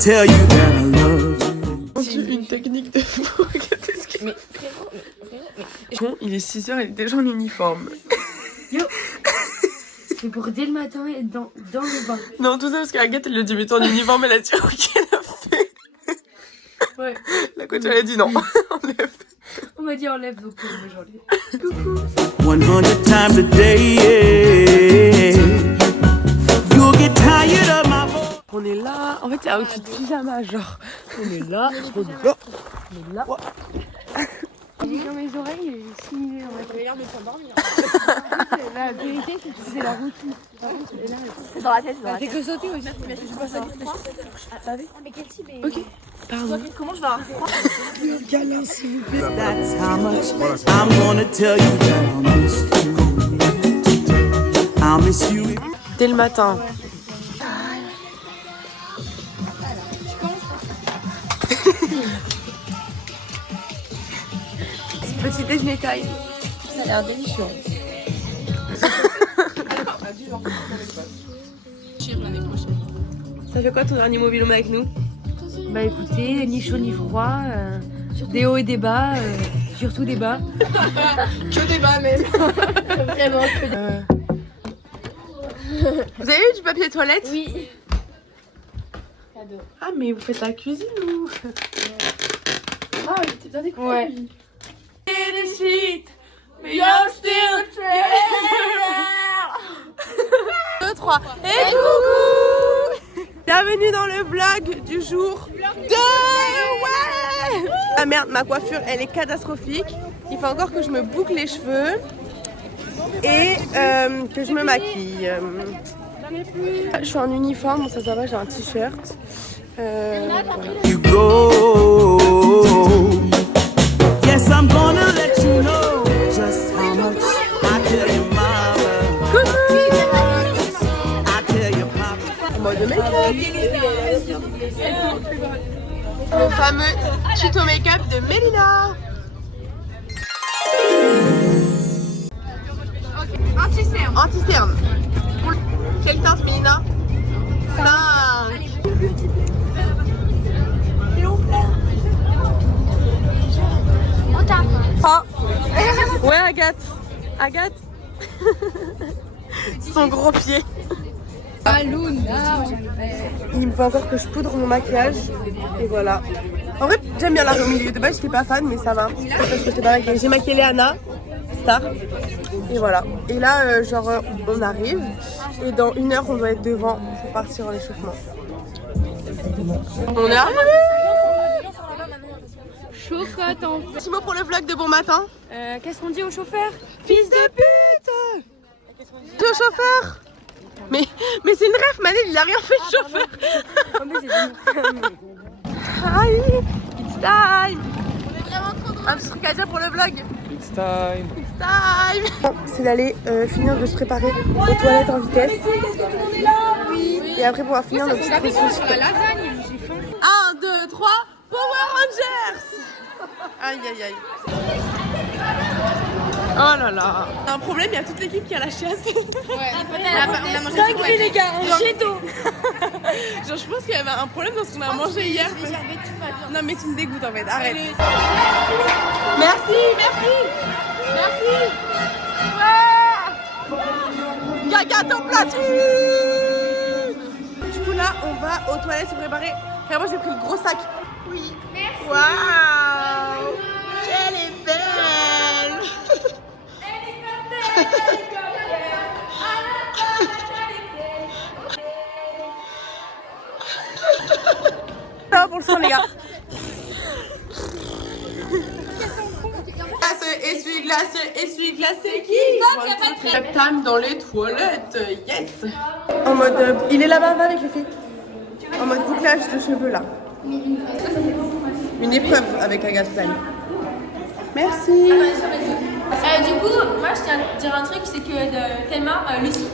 tell you that I love you. Une technique de fou. Mais bon, il est 6h, il est déjà en uniforme. Yo. C'est pour dès le matin être dans le bain. Non, tout ça parce qu'Agathe elle lui a dit mais t'es en uniforme, elle a dit ok, elle a fait. Ouais. La coach elle a dit non, enlève. On m'a dit enlève donc j'enlève. Coucou. 100 times a day, yeah. You'll get tired of my voice. On est là, en fait c'est un outfit de pyjama genre. On est là. On est là. On est là. Dans mes oreilles et simulé dans ma tête. L'air de s'endormir. La vérité, c'est que c'est la routine. C'est dans la tête. T'es que sauter aussi. Mais je passe à l'histoire. Ah, mais quel type est... Ok. Pardon. Comment je vais avoir froid? Câlin s'il vous plaît. That's how much I'm gonna tell you that I'll miss you. Dès le matin. Petit déjeuner taille. Ça a l'air délicieux. Ça fait quoi ton dernier mobile home avec nous? Bah écoutez, ni chaud ni froid, des hauts et des bas, surtout des bas. Que des bas même. Vraiment que des bas. Vous avez eu du papier toilette? Oui. Cadeau. Ah mais vous faites la cuisine ou? Ah oui, t'es bien découvert. Ouais. Mais you're still treasure. 2, 3 et coucou. Bienvenue dans le vlog du jour 2. Ouais. Ah merde, ma coiffure elle est catastrophique. Il faut encore que je me boucle les cheveux et que je me maquille. Je suis en uniforme, ça va, j'ai un t-shirt. Voilà. You go. Yes, I'm gonna let you know just how much I tell your mama. I tell your papa. En mode make-up. Le fameux tuto make-up de Mélina. Anti-cerne. Anti-cerne. Quelle teinte, Mélina? 5. Oh. Ouais, Agathe. Agathe. Son gros pied. Il me faut encore que je poudre mon maquillage. Et voilà. En vrai, j'aime bien la au milieu. De base, j'étais pas fan, mais ça va. Parce que j'étais pas maquillée. J'ai maquillé Léana, star. Et voilà. Et là, genre, on arrive. Et dans 1 heure, on doit être devant pour partir en échauffement. On est arrivé. Chocotte en fait. Petit mot pour le vlog de bon matin. Qu'est-ce qu'on dit au chauffeur? Fils de pute. Dis au chauffeur. Mais c'est une ref, Manil, il a rien fait le chauffeur. Aïe, it's time. On est vraiment trop drôle. Un petit truc à dire pour le vlog. It's time. It's time. C'est d'aller finir de se préparer aux toilettes en vitesse. Et après pouvoir finir notre petite récit. 1, 2, 3, Power Rangers. Aïe aïe aïe. Oh là là. Un problème, il y a toute l'équipe qui a la chiasse. Ouais, on a mangé tout, les gars, j'ai tout. Genre je pense qu'il y avait un problème dans ce qu'on a mangé hier. Non mais tu me dégoûtes en fait, arrête. Merci, merci. Merci. Ouais. Gaga ton platine. Du coup là, on va aux toilettes se préparer. Carrément j'ai pris le gros sac. Oui. Merci. Waouh. Elle est belle. Ça va pour le son les gars. Essuie-glace, c'est qui? Time dans les toilettes, yes. En mode, il est là-bas, va avec les filles. En mode bouclage de cheveux là. Une épreuve avec Agathe Plan. Merci. Du coup, moi je tiens à dire un truc, c'est que Thelma, Lucie,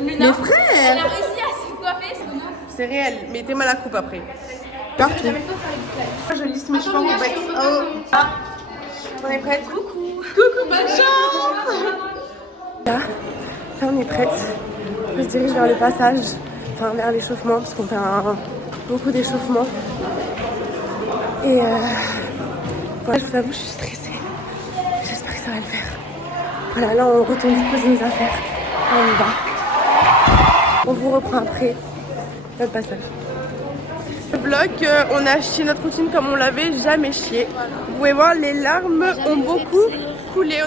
Luna, mes frères, elle a réussi à se coiffer. C'est réel, mais Thelma la coupe après. Partout. Je lisse mes cheveux en fait. Oh. Ah. On est prête? Coucou. Coucou, bonne chance. Là, on est prête. On se dirige vers le passage, enfin vers l'échauffement, parce qu'on fait beaucoup d'échauffement. Et voilà, je vous avoue, je suis stressée. J'espère que ça va le faire. Voilà, là on retourne vite poser nos affaires. On y va. On vous reprend après notre passage. Le vlog, on a chié notre routine comme on l'avait jamais chié. Vous pouvez voir, les larmes ont beaucoup coulé.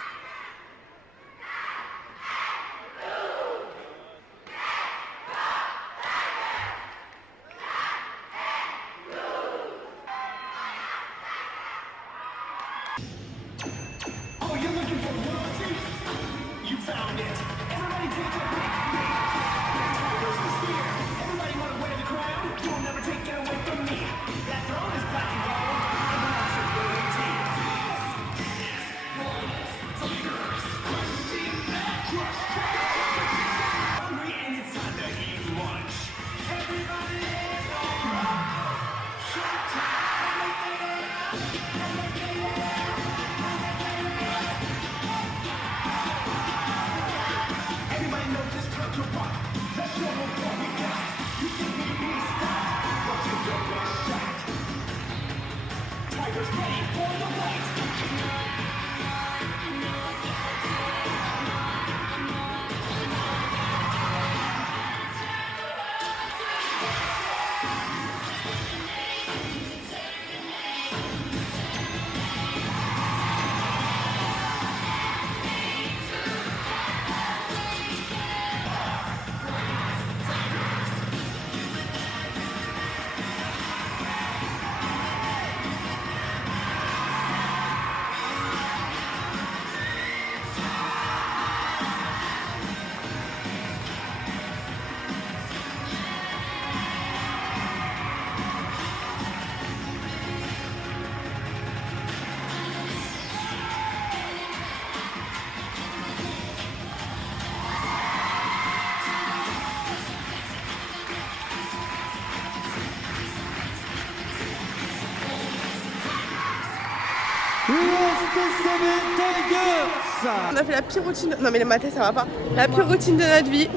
On a fait la pire routine. Non mais les matins ça va pas. La pire routine de notre vie.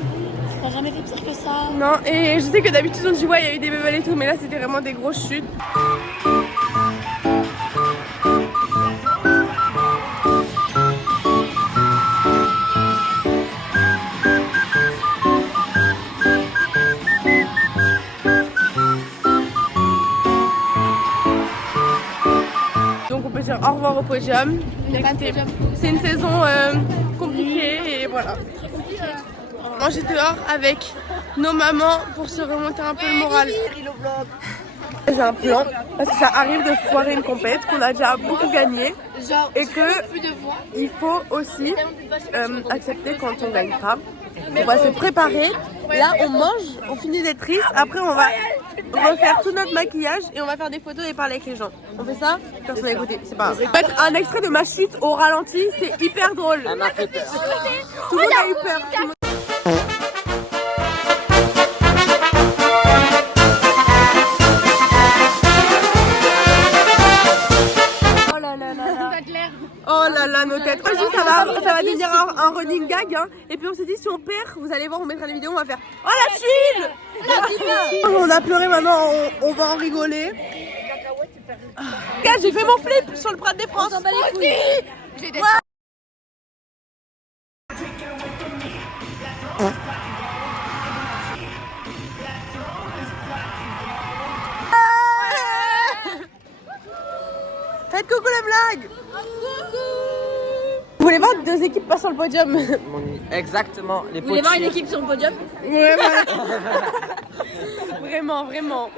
T'as jamais fait pire que ça? Non, et je sais que d'habitude on dit ouais il y a eu des bébés et tout, mais là c'était vraiment des grosses chutes. Donc on peut dire au revoir au podium. C'est une saison compliquée et voilà. Manger dehors avec nos mamans pour se remonter un peu le moral. J'ai un plan parce que ça arrive de foirer une compète qu'on a déjà beaucoup gagné et que il faut aussi accepter quand on gagne pas. On va se préparer. Là on mange, on finit d'être triste. Après on va refaire tout notre maquillage et on va faire des photos et parler avec les gens. On fait ça? Personne n'a écouté, c'est pas grave. Ça va être un extrait de ma chute au ralenti, c'est hyper drôle. Elle m'a fait peur. Tout le monde a eu peur. Oh là là, nos têtes. Moi, je dis, ça va devenir un running gag. Hein. Et puis on s'est dit, si on perd, vous allez voir, on mettra les vidéos, on va faire oh la tuile. On a pleuré, maintenant on va en rigoler. Regarde, j'ai fait mon flip sur le Prat des France. Faites coucou la blague. Vous voulez voir deux équipes pas sur le podium? Exactement, les Vous voulez voir une potiers. équipe sur le podium? Ouais, voilà. Vraiment, vraiment.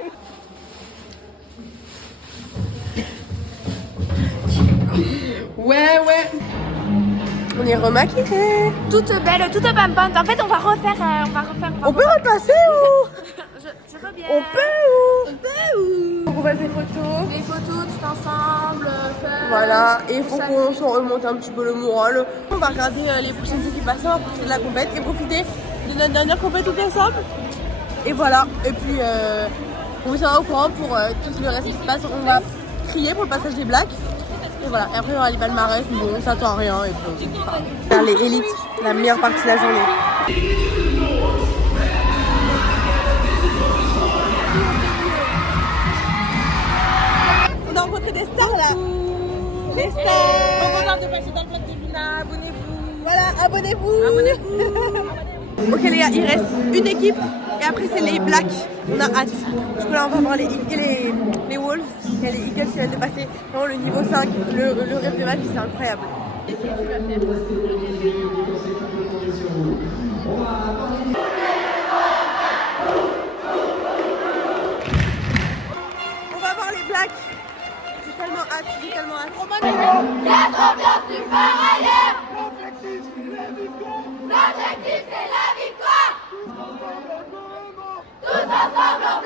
Ouais, ouais. On est remaquillés. Toute belle, toute pimpante. En fait, on va refaire. On peut repasser ou? Je veux bien. On peut ou? On fasse des photos. Des photos tout ensemble. Voilà, et il faut qu'on s'en remonte un petit peu le moral. On va regarder les prochaines équipes passer, on va profiter de la compète et profiter de notre dernière compète tout ensemble. Et voilà, et puis on vous sera au courant pour tout le reste qui se passe. On va crier pour le passage des Blacks. Et voilà, et après on va aller palmarès, bon on s'attend à rien et puis on part. Faire les élites, la meilleure partie de la journée. rencontrer des stars là. Les stars. On va de passer dans le vlog de Luna, abonnez-vous. Voilà, abonnez-vous. Ok les gars, il reste une équipe et après c'est les Blacks. On a hâte. Du coup là on va voir les Wolves. Il y a les Eagles qui viennent de passer. Vraiment le niveau 5, le rêve de match, c'est incroyable. On va voir les Blacks. J'ai tellement hâte, j'ai tellement hâte. L'objectif c'est la victoire. Tous ensemble on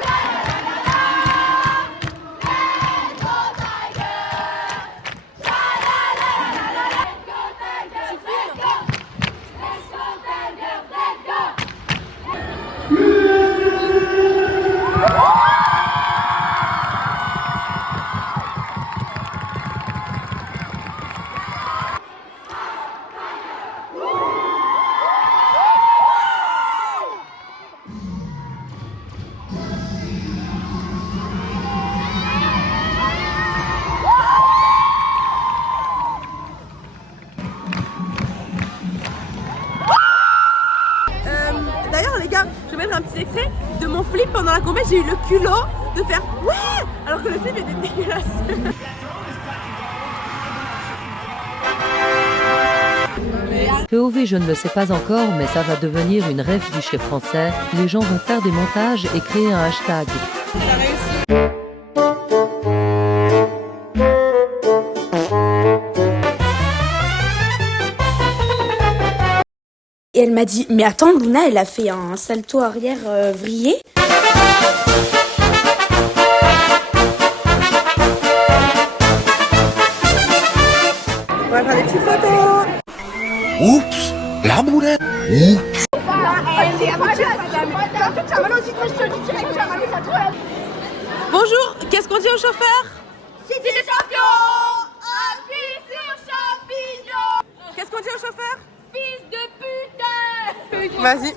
D'ailleurs les gars, je vais mettre un petit extrait de mon flip pendant la compète. J'ai eu le culot de faire ouais alors que le flip était dégueulasse. POV, je ne le sais pas encore, mais ça va devenir une rêve du chef français. Les gens vont faire des montages et créer un hashtag. Et elle m'a dit, mais attends, Luna, elle a fait un salto arrière vrillé. On va faire des petites photos. Oups, la boulette. Bonjour, qu'est-ce qu'on dit au chauffeur? Cité champion. Appuie sur champignon. Qu'est-ce qu'on dit au chauffeur? Fils de putain. Vas-y.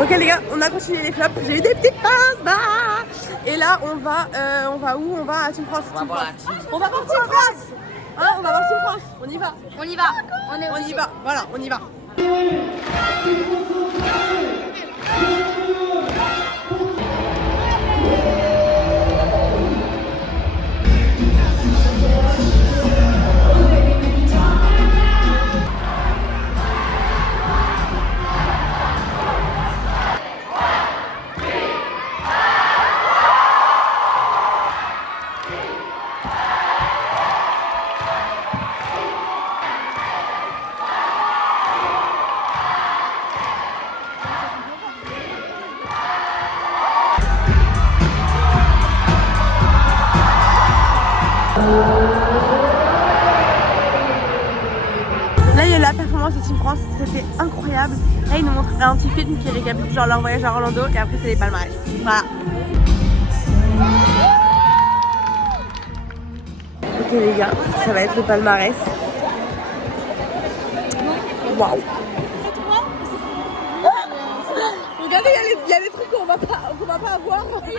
Ok les gars, on a continué les flops. J'ai eu des petites passes. Bah. Et là on va où? On va à Team France. On va voir la team. On va voir Team France. Hein, on va voir Team France. On y va. On y va. On y va. Voilà, on y va. Là il y a la performance de Team France, c'était incroyable. Là ils nous montrent un petit film qui récapitule genre leur voyage à Orlando et après c'est les palmarès. Voilà. Ok les gars, ça va être le palmarès. Waouh. Regardez, il y a des trucs qu'on va pas avoir. Il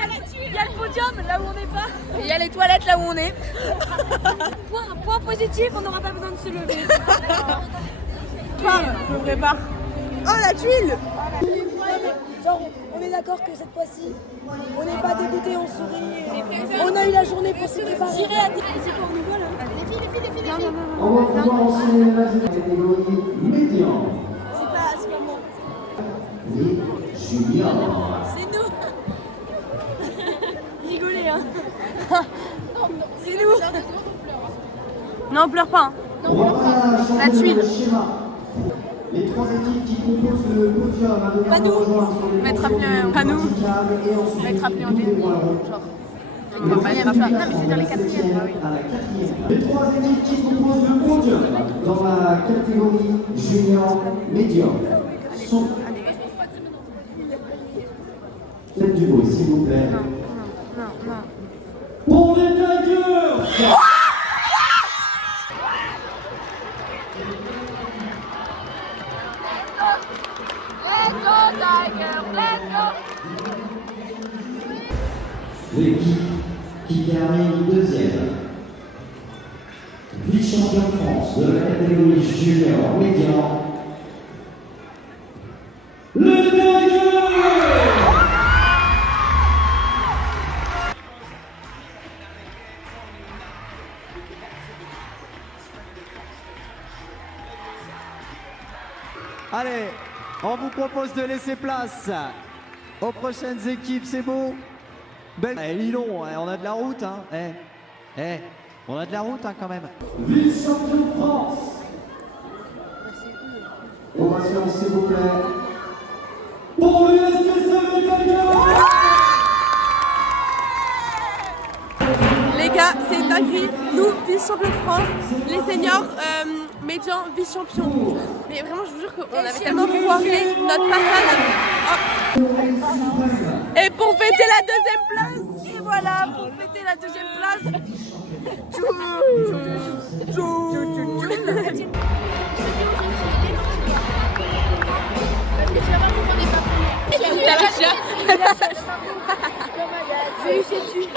y a le podium là où on n'est pas. Et il y a les toilettes là où on est. Point positif, on n'aura pas besoin de se lever. Je me prépare. Oh la tuile. Genre, on est d'accord que cette fois-ci, on n'est pas dégoûté, on sourit. On a eu la journée pour se préparer. J'irai à c'est pour nous, voilà. Les filles. On va pouvoir enchaîner la catégorie médian. C'est pas moi. Oui, Julien. C'est nous. Rigolez, hein. C'est nous. Non, on pleure pas. Hein. On va changer La tuile. le schéma. Les trois équipes qui composent le podium Pas nous. Mettre appelé pas nous. Mettre appelé en début. On va pas y aller. Non, mais je veux dire les quatrièmes. Les trois équipes qui composent le podium dans la catégorie junior médian sont. Faites du bruit, s'il vous plaît. Non. Pour les Tigers! l'équipe qui termine deuxième. Vice-champion de France de la catégorie junior médian, le Tiger! Allez, on vous propose de laisser place aux prochaines équipes, c'est beau. Lilon, on a de la route, hein. On a de la route, hein, quand même. Vice-champion de France. Ovation, s'il vous plaît. Pour l'USTC Tiger. Les gars, c'est dinguerie. Nous, vice-champions de France, les seniors médians, vice-champions. Mais vraiment, je vous jure qu'on avait tellement foiré notre passage. Oh. Et pour fêter la deuxième place. Et voilà, pour fêter la deuxième place.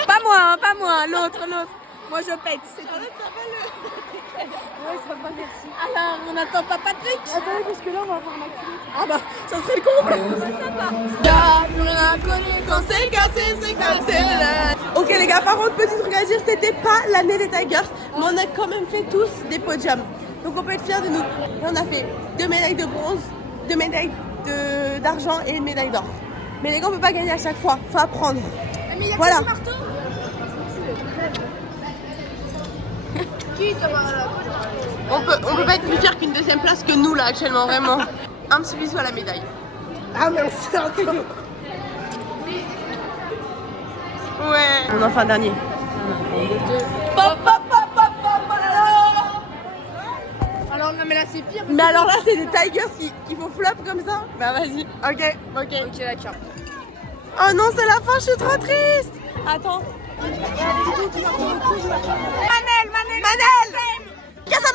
Pas moi, hein, pas moi, l'autre. Moi je pète, c'est tout. Ouais, ça va, merci. Alors, on n'attend pas Patrick. Attendez, parce que là, on va avoir ma culotte. Ah bah, ça serait le comble. Ok les gars, par contre, petit truc à dire, c'était pas l'année des Tigers, mais on a quand même fait tous des podiums. Donc on peut être fiers de nous. Et on a fait 2 médailles de bronze, 2 médailles d'argent et 1 médaille d'or. Mais les gars, on peut pas gagner à chaque fois, faut apprendre. Mais il y a Voilà. marteau. On peut pas être plus fiers qu'une deuxième place que nous là actuellement, vraiment. Un petit bisou à la médaille. Ah merci. Ouais. On en fait un dernier. Alors, non, mais là, c'est pire. Mais alors là, c'est des Tigers qui font flop comme ça. Bah vas-y. Ok. Ok, d'accord. Oh non, c'est la fin, je suis trop triste. Attends. Manel. Casse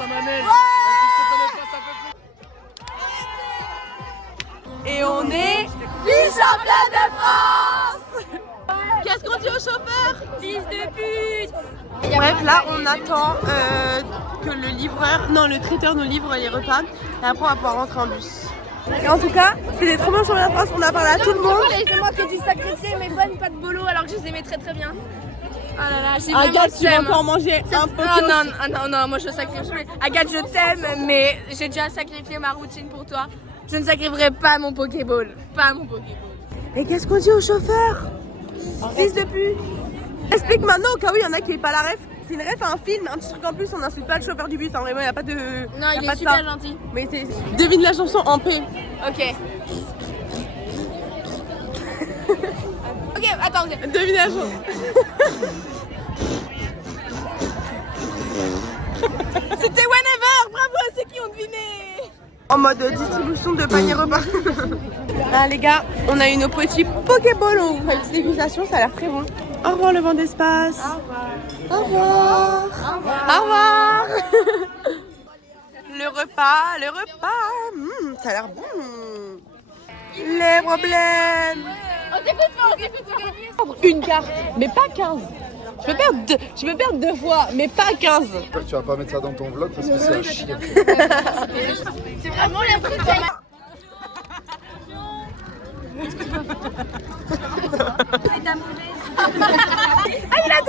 à Manel. Et on est vice-champion de France. Qu'est-ce qu'on dit au chauffeur? Fils de pute. Bref, là on attend que le traiteur nous livre les repas et après on va pouvoir rentrer en bus. Et en tout cas, c'était trop bon championnat de France, on a parlé à tout le monde. C'est moi qui ai dû sacrifier mes bonnes pâtes bolo alors que je les aimais très très bien. Ah là là, j'ai vraiment Agathe, tu vas seum. encore manger un peu. Non, moi je sacrifie. Agathe, je t'aime, mais j'ai déjà sacrifié ma routine pour toi. Je ne sacrifierai pas mon Pokéball. Pas mon Pokéball. Et qu'est-ce qu'on dit au chauffeur? Fils de pute. Explique maintenant au cas où il y en a qui n'aient pas la ref. C'est une ref à un film, un petit truc en plus, on n'insulte pas le chauffeur du bus, hein, vraiment il n'y a pas de... Non, il pas est de super ça. gentil. Mais c'est... Devine la chanson en paix. Ok. Ok, attends. Devine la chanson. C'était Whenever. Bravo à ceux qui ont deviné. En mode distribution de panier repas. Ah les gars, on a eu nos petits Pokéball, on vous fait une petite dégustation, ça a l'air très bon. Au revoir le vent d'espace. Au revoir. Au revoir. Le repas, ça a l'air bon. Les problèmes. On t'écoute pas. Une carte, mais pas 15. Je peux perdre 2 fois, mais pas 15. Tu vas pas mettre ça dans ton vlog parce que c'est à chier. C'est vraiment la première. Ah, il a 2.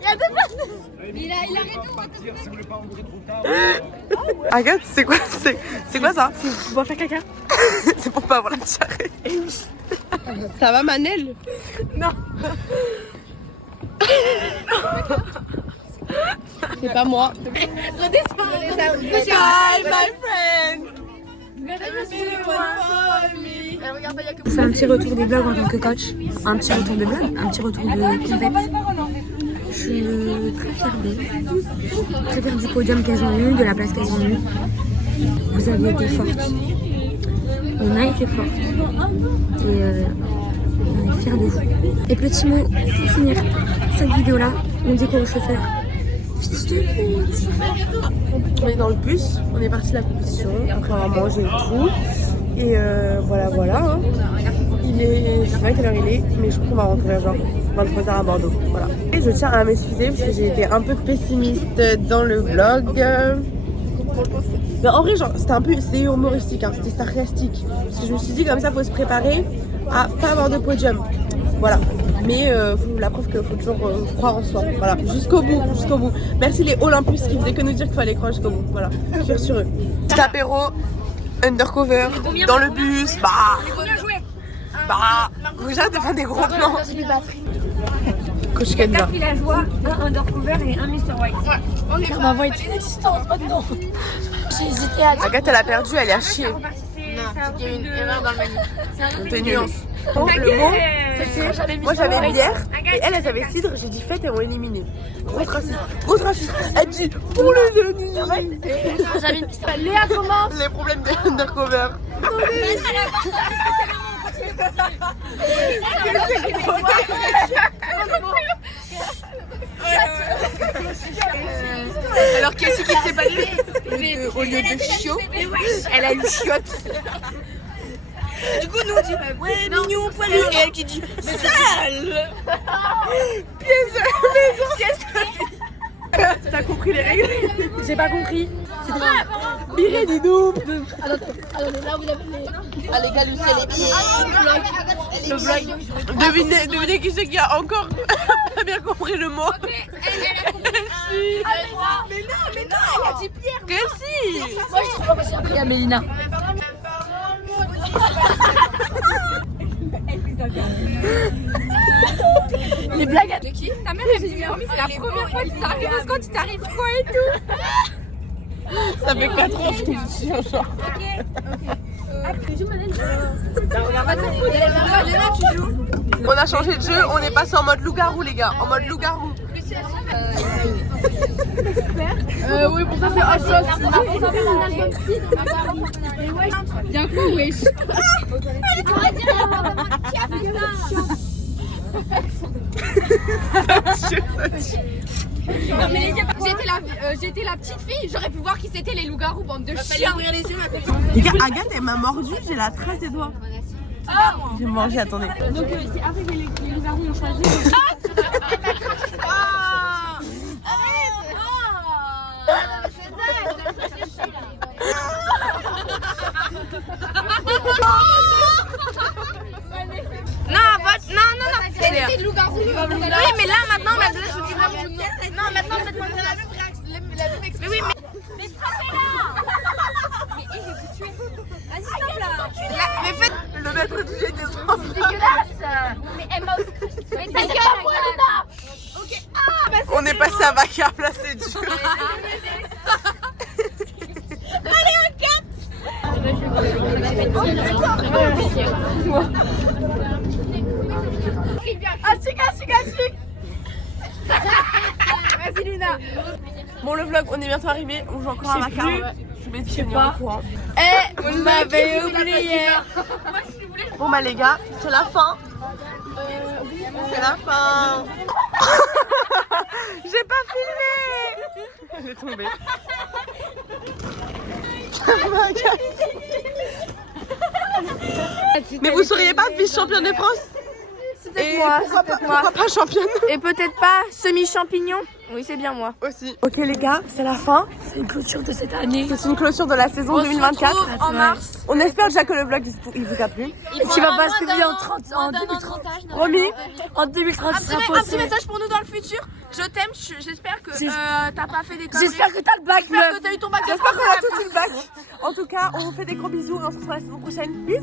Il a 2 personnes. Il a raison. Agathe, c'est quoi ça? C'est pour faire caca. C'est pour pas avoir la diarrhée. Ça va Manel? Non. C'est pas moi. Redescends. Bye my friend. On fait un petit retour des blagues en tant que coach. Un petit retour de blagues, un petit retour de compète. Je suis très fière d'elle. Très fière du podium qu'elles ont eu, de la place qu'elles ont eu. Vous avez été fortes. On a été fortes. Et on est fiers de vous. Et petit mot pour finir cette vidéo-là, on dit quoi au chauffeur? Fils de pute. On est dans le bus, on est parti de la compétition, après on a mangé et tout. Et voilà. Hein. Il je sais pas quelle heure il est, mais je crois qu'on va rentrer vers genre 23h à Bordeaux. Voilà. Et je tiens à m'excuser parce que j'ai été un peu pessimiste dans le vlog. Mais en vrai, genre, c'était humoristique, hein, c'était sarcastique. Parce que je me suis dit, comme ça, faut se préparer à pas avoir de podium. Voilà. Mais la preuve qu'il faut toujours croire en soi. Voilà. Jusqu'au bout, jusqu'au bout. Merci les Olympus qui faisaient que nous dire qu'il fallait croire jusqu'au bout. Voilà. Fier sur eux. Petit apéro, undercover, dans le bus. Déjà, t'es pas des gros plans. Coach Kenza. Il a joie, un undercover et un Mr. White. Ouais. Ma voix était inexistante maintenant. J'ai hésité à dire. Agathe, elle a perdu, elle est à chier. Non, c'est une erreur dans le menu. T'es nuance. Le mot, c'était. Moi j'avais bière et elles avaient cidre. J'ai dit fête et on éliminé. Grosse raciste. Grosse raciste. Elle dit pour les ennemis. J'avais mis ça. Léa commence. Les problèmes des undercover. Alors qu'est-ce qui s'est passé? Au lieu de chiot, Elle a eu chiotte. Du coup, nous on dit ouais, mignon, poilu. Et elle qui dit sale. pièce maison. T'as compris les règles? J'ai pas compris. Biré du double. Alors là, vous avez Allez, gars, Lucie, elle est bien. Le vlog. Devinez qui c'est qui a encore pas bien compris le mot. Mais non, elle a dit Pierre. Que si. Moi, je trouve pas c'est appris à Mélina. Les blagues De qui? Ta mère elle me dit mais c'est la première fois que tu t'arrives parce que tu t'arrives quoi et tout. Ça fait 4 ans que je suis en genre. On a changé de jeu, on est passé en mode loup-garou les gars, en mode loup-garou. oui, pour ça c'est autre chose. Y'a quoi wesh? Qui a fait ça? Non mais j'étais la petite fille, j'aurais pu voir qui c'était les loups-garous, bande de chiens. Les gars, Agathe elle m'a mordu, j'ai la trace des doigts. J'ai mangé, attendez. Donc c'est après que les loups-garous ont choisi. C'était le loup-garou. Oui mais là maintenant, je vous dis vraiment non, maintenant faites-moi la même expression. Mais oui mais frappez-la. Mais je vais vous tuer. Vas-y stop là. Mais faites Le maître du jeu était trop. C'est dégueulasse. Mais elle m'a aussi. Mais ta gueule, ok. Ah, bah On est passé à Vacarme, là c'est dur. allez, un 4. Vas-y Luna. Bon le vlog, on est bientôt arrivé, on joue encore à Vacarme. Je vais te tenir au courant. Vous m'avez oublié. Bon bah les gars, c'est la fin. C'est la fin. J'ai pas filmé. Elle est tombée. Mais vous seriez pas vice-championne de France? C'est moi, Pourquoi pas championne? Et peut-être pas semi-champignon. Oui, c'est bien moi. Aussi. Ok les gars, c'est la fin. C'est une clôture de cette année. C'est une clôture de la saison 2024. En mars. On espère déjà que le vlog il vous a plu. Tu vas pas se publier en 2030. Promis. En 2030, ce sera Un petit possible. message pour nous dans le futur. Je t'aime, j'espère que t'as pas fait des conneries. J'espère que t'as le bac, J'espère que meuf. t'as eu ton bac. J'espère qu'on a tous eu le bac. En tout cas, on vous fait des gros bisous et on se retrouve la saison prochaine. Bisous.